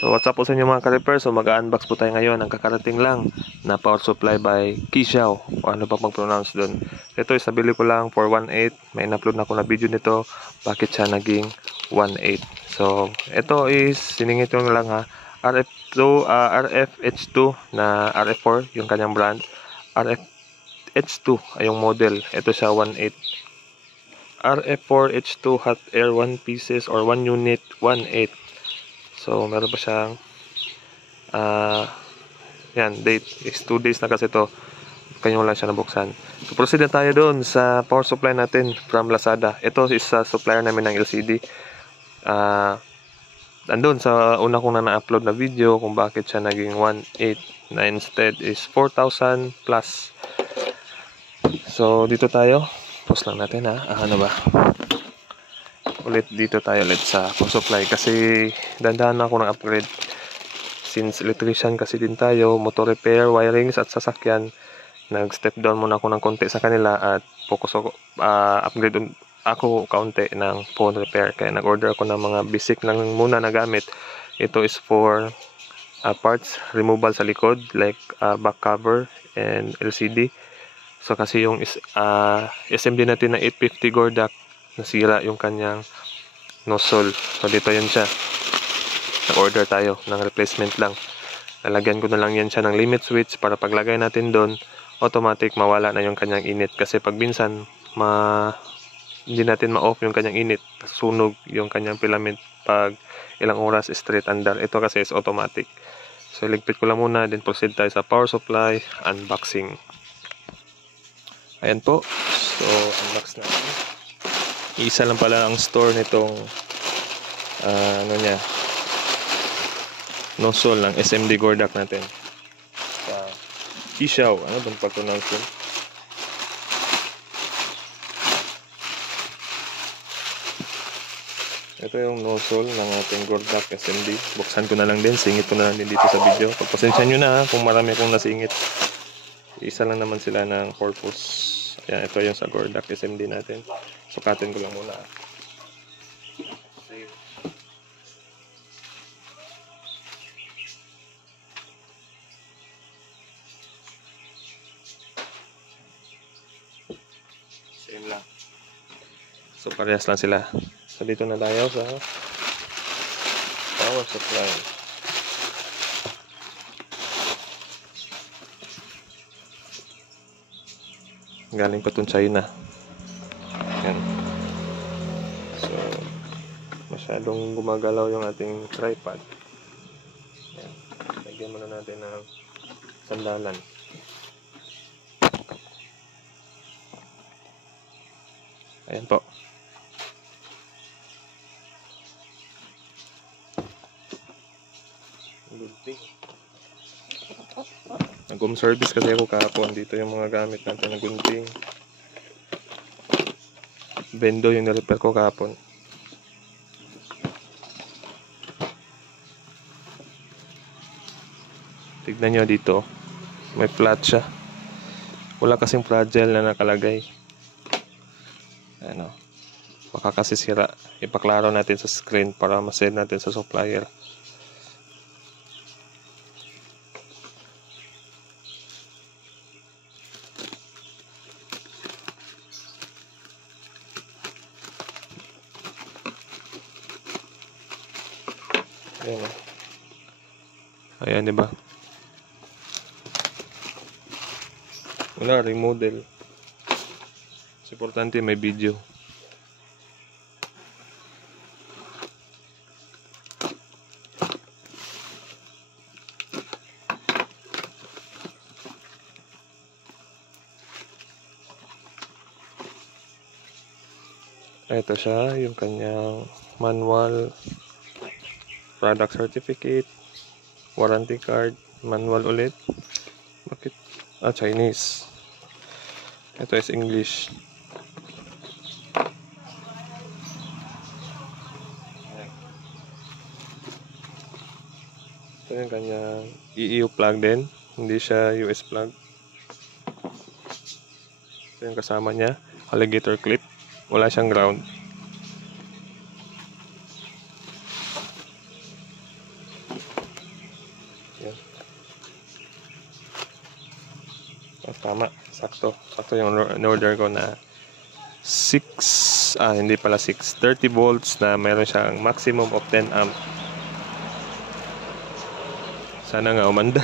So what's up po sa inyo mga ka-repair? So mag-unbox po tayo ngayon. Ang kakarating lang na power supply by Kishaw. O ano pa mag-pronounce doon. Ito is nabili ko lang for 1.8. May in-upload na ako na video nito. Bakit siya naging 1.8? So ito is siningit ko lang ha. RFH2 na RF4 yung kanyang brand. RFH2 ay yung model. Ito siya 1.8. RF4H2 hot air 1 pieces or 1 unit 1.8. So meron pa siyang yan, date is 2 days na kasi ito. Kanya lang siya nabuksan. So proceed na tayo doon sa power supply natin from Lazada. Ito is sa supplier namin ng LCD. Andun sa una kong na-upload na video kung bakit siya naging 1.8 na instead is 4,000 plus. So dito tayo. Pause lang natin ha. Ano ba? Ulit dito tayo ulit sa power supply kasi dandahan ako ng upgrade since electrician kasi din tayo, motor repair, wirings at sasakyan. Nag step down muna ako ng konti sa kanila at focus ako upgrade ako kaunti ng phone repair, kaya nag order ako ng mga basic lang muna na gamit. Ito is for parts removal sa likod like back cover and LCD. So kasi yung SMD natin na 850 Gordak nasira yung kanyang nozzle. So dito yan siya. Nag-order tayo ng replacement lang. Lalagyan ko na lang yan siya ng limit switch para paglagay natin doon, automatic mawala na yung kanyang init. Kasi pag minsan hindi natin ma-off yung kanyang init, sunog yung kanyang filament pag ilang oras straight under. Ito kasi is automatic. So iligpit ko lang muna, then proceed tayo sa power supply unboxing. Ayan po. So unbox natin. Isa lang pala ang store nitong nozzle ng SMD Gordak natin sa Kishaw. Ano bang pag-pronounce yun? Ito yung nozzle ng ating Gordak SMD. Buksan ko na lang din, singit ko na lang din dito sa video. Pagpasensya nyo na kung marami akong nasingit. Isa lang naman sila ng purpose. Ayan, ito yung sa Gordak SMD natin. Sukatin ko lang muna. Same lang. So parehas lang sila. So dito na tayo sa power supply. Galing pa itong China. Yan. So masyadong gumagalaw yung ating tripod. Yan. Lagyan muna natin ng sandalan. Ayan po. Nag-home service kasi ako kahapon. Dito yung mga gamit natin na gunting. Bendo yung nirepair ko kahapon. Tignan nyo dito. May flat siya. Wala kasing fragile na nakalagay. Ano, baka kasi sira. Ipaklaro natin sa screen para ma-send natin sa supplier. Ayan. Ayan, diba? Wala, remodel. Importante may video. Ito siya, yung kanyang manual, product certificate, warranty card, manual ulit. Bakit? Chinese. Ito is English. Ito yung kanyang EU plug din. Hindi siya US plug. Ito yung kasama niya. Alligator clip. Wala siyang ground. Tama, sakto. Sakto yung in-order ko na 6, hindi pala 6, 30 volts na mayroon siyang maximum of 10 amp. Sana nga umanda.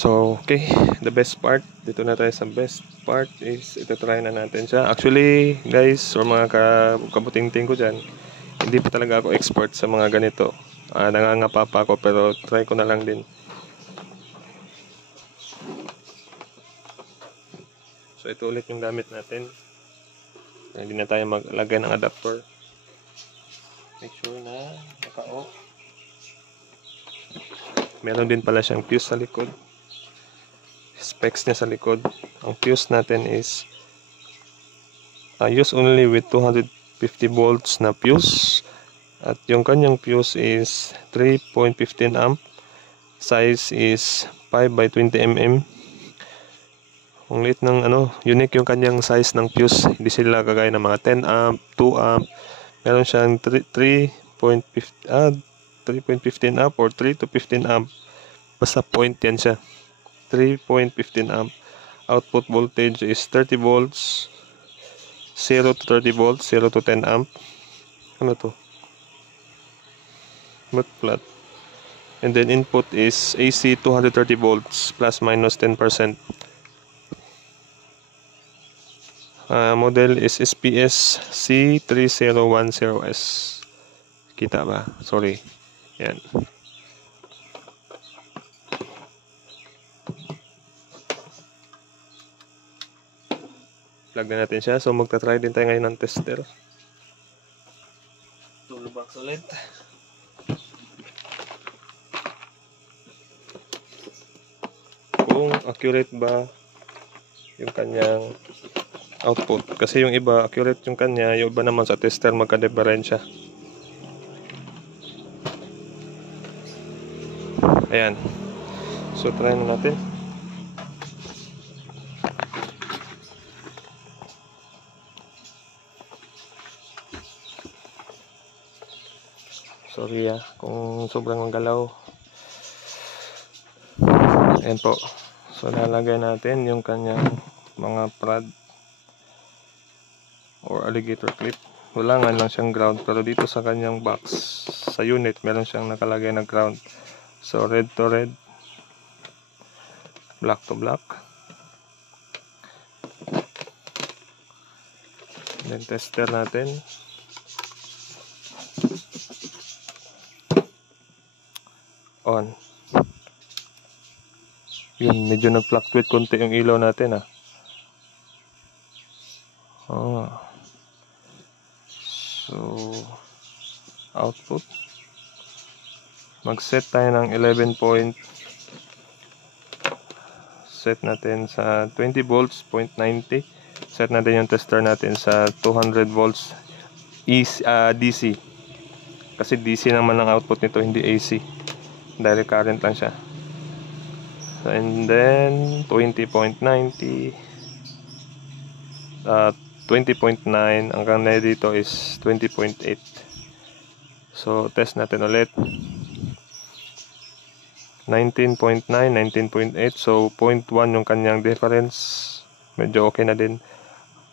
So, okay, the best part, dito na tayo sa best part is ito, try na natin siya. Actually, guys, or mga kabuting-ting ko dyan, hindi pa talaga ako expert sa mga ganito. Nangangapa pa ako pero try ko na lang din. So, ito ulit yung gamit natin. Hindi na tayo maglagay ng adapter. Make sure na naka-off. Meron din pala siyang fuse sa likod. Specs niya sa likod. Ang fuse natin is use only with 250 volts na fuse. At yung kanyang fuse is 3.15 amp. Size is 5 by 20 mm. Ang liit ng unique yung kanyang size ng fuse. Hindi sila kagaya ng mga 10 amp, 2 amp. Meron siyang 3.15 amp or 3 to 15 amp. Basta point yan siya. 3.15 amp. Output voltage is 30 volts. 0 to 30 volts, 0 to 10 amp. Ano to? Not flat. And then input is AC 230 volts plus minus 10%. Model is SPS C3010S. Kita ba? Sorry. Yan. Plug na natin siya. So magta-try din tayo ngayon ng tester. Toolbox ulit. Kung accurate ba yung kanyang output. Kasi yung iba accurate yung kanya, yung iba naman sa tester magka-diferensya. Ayan. So try na natin. Sorry kung sobrang galaw. Ayan po. So lalagay natin yung kanyang mga prad or alligator clip. Wala nga lang siyang ground, pero dito sa kanyang box sa unit meron siyang nakalagay na ground. So red to red, black to black. Then tester natin. On. Yun, medyo nag-fluctuate konti yung ilaw natin So output, mag-set tayo ng 11 point, set natin sa 20 volts, 0.90. Set natin yung tester natin sa 200 volts DC. Kasi DC naman ang output nito, hindi AC. Direct current lang siya. And then 20.90, 20.9, hanggang na dito is 20.8. So test natin ulit. 19.9, 19.8. So 0.1 yung kanyang difference. Medyo okay na din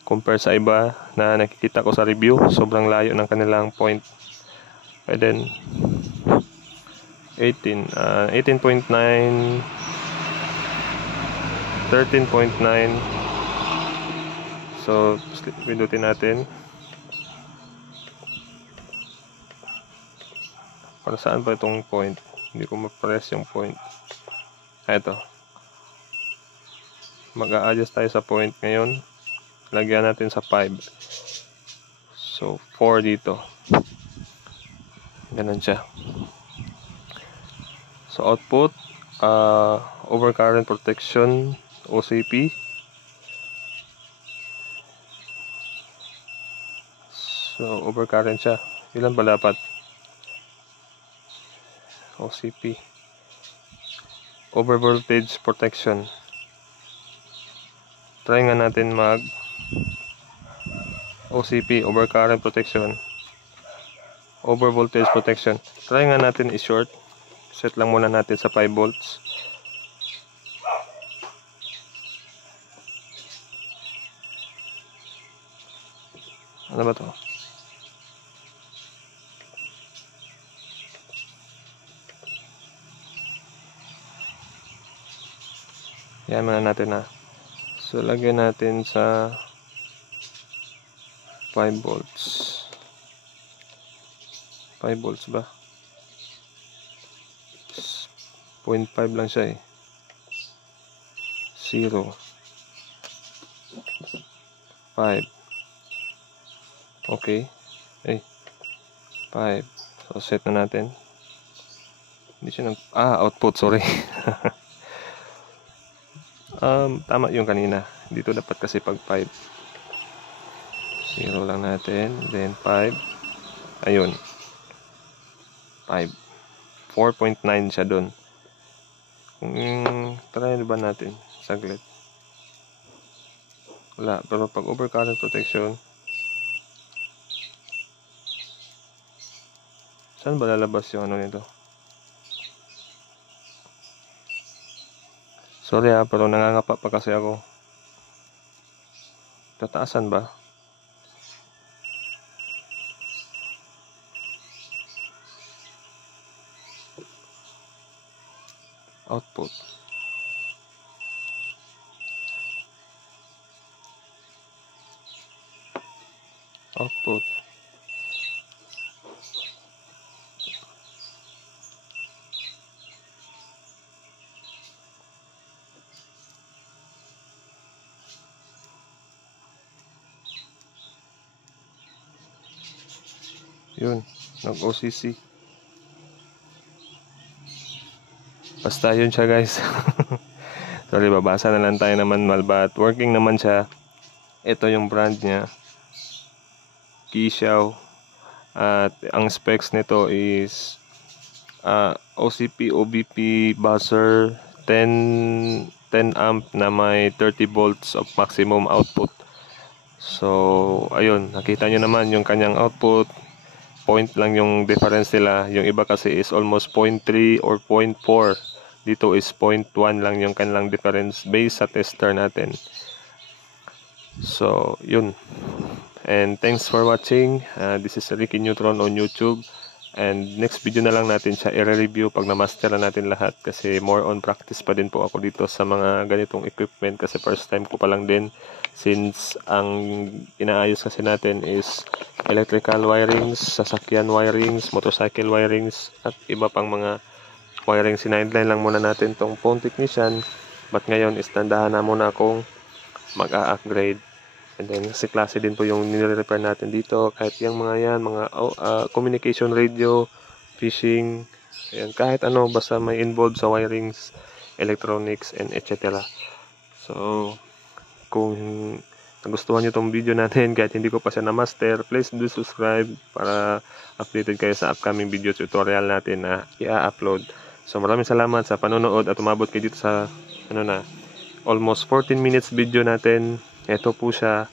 compare sa iba na nakikita ko sa review. Sobrang layo ng kanilang point. And then 18.9, 13.9. So pindutin natin. Para saan ba itong point? Hindi ko ma-press yung point. Ito. Mag-a-adjust tayo sa point ngayon. Lagyan natin sa 5. So 4 dito. Ganun siya. So output, overcurrent protection, OCP. So overcurrent siya. Ilan ba dapat? OCP. over voltage protection. Try nga natin mag OCP, over current protection, over voltage protection. Try nga natin i-short. Set lang muna natin sa 5 volts. Ano ba to? Yan muna natin na. So lagyan natin sa 5 volts. 5 volts ba? 0.5 lang siya eh. 0 5. Okay. 5. So set na natin. Hindi siya output, sorry. Tama yung kanina. Dito dapat kasi pag 5. 0 lang natin, then 5. Ayun. 5. 4.9 siya doon. Try ba natin? Saglit. Wala. Pero pag overcurrent protection, saan ba lalabas yung ano nito? Sorry pero nangangapa pa kasi ako. Tataasan ba? Output. Output. Yun, nag-OCC. Basta yun siya guys. Sorry, babasa na lang tayo na manual, but working naman siya. Ito yung brand niya, Qixiao. At ang specs nito is OCP OBP buzzer, 10 amp na may 30 volts of maximum output. So ayun, nakita nyo naman yung kanyang output. Point lang yung difference nila. Yung iba kasi is almost 0.3 or 0.4. Dito is 0.1 lang yung kanilang difference based sa tester natin. So yun. And thanks for watching. This is Ricky Neutron on YouTube. And next video na lang natin siya i-review pag na-master na natin lahat. Kasi more on practice pa din po ako dito sa mga ganitong equipment. Kasi first time ko pa lang din. Since ang inaayos kasi natin is electrical wirings, sasakyan wirings, motorcycle wirings, at iba pang mga wiring. Sinideline lang muna natin tong phone technician. But ngayon is nandahan na muna akong mag-a-upgrade. And then kasi klase din po yung nire-repair natin dito. Kahit yung mga yan, mga communication radio, fishing, ayan, kahit ano, basta may involved sa wirings, electronics, and etc. So, kung nagustuhan nyo itong video natin, kahit hindi ko pa siya na-master, please do subscribe para updated kayo sa upcoming video tutorial natin na i-upload. So, maraming salamat sa panonood at umabot kayo dito sa almost 14 minutes video natin. Ito po siya,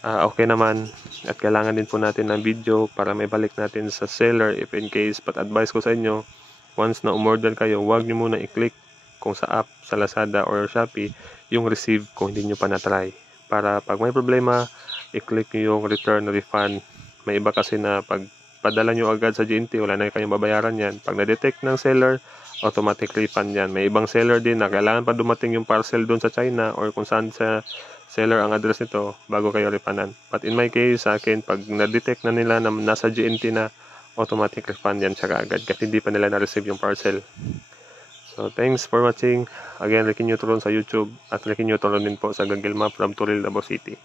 okay naman, at kailangan din po natin ng video para may balik natin sa seller if in case. But advice ko sa inyo, once na umorder kayo, huwag nyo muna i-click kung sa app, sa Lazada or Shopee, yung receive kung hindi nyo pa na-try. Para pag may problema, i-click nyo yung return, refund. May iba kasi na pag padala nyo agad sa GNT, wala na kayong babayaran yan. Pag na-detect ng seller, automatic refund yan. May ibang seller din na kailangan pa dumating yung parcel doon sa China or kung saan sa seller ang address nito bago kayo refundan. But in my case, sa akin, pag na-detect na nila na nasa GNT na, automatic refund yan siya agad kasi hindi pa nila na-receive yung parcel. So, thanks for watching. Again, Ricky Neutron sa YouTube at Ricky Neutron din po sa Google Map from Toril, Davao City.